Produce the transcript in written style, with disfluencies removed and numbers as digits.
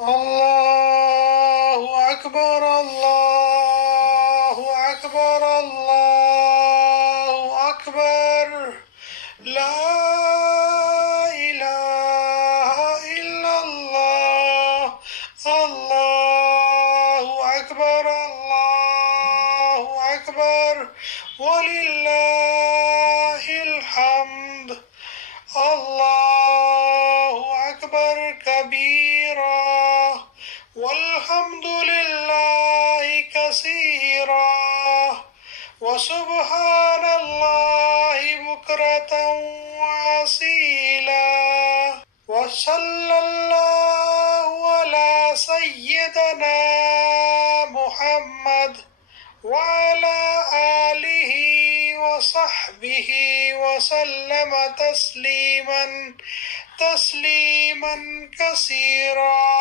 الله أكبر الله أكبر الله أكبر لا إله إلا الله الله أكبر الله أكبر ولله الحمد الله أكبر كبيرا والحمد لله كثيرا وسبحان الله بكرة وأصيلا وصلى الله على سيدنا محمد وعلى آله وصحبه وسلم تسليما كثيرا.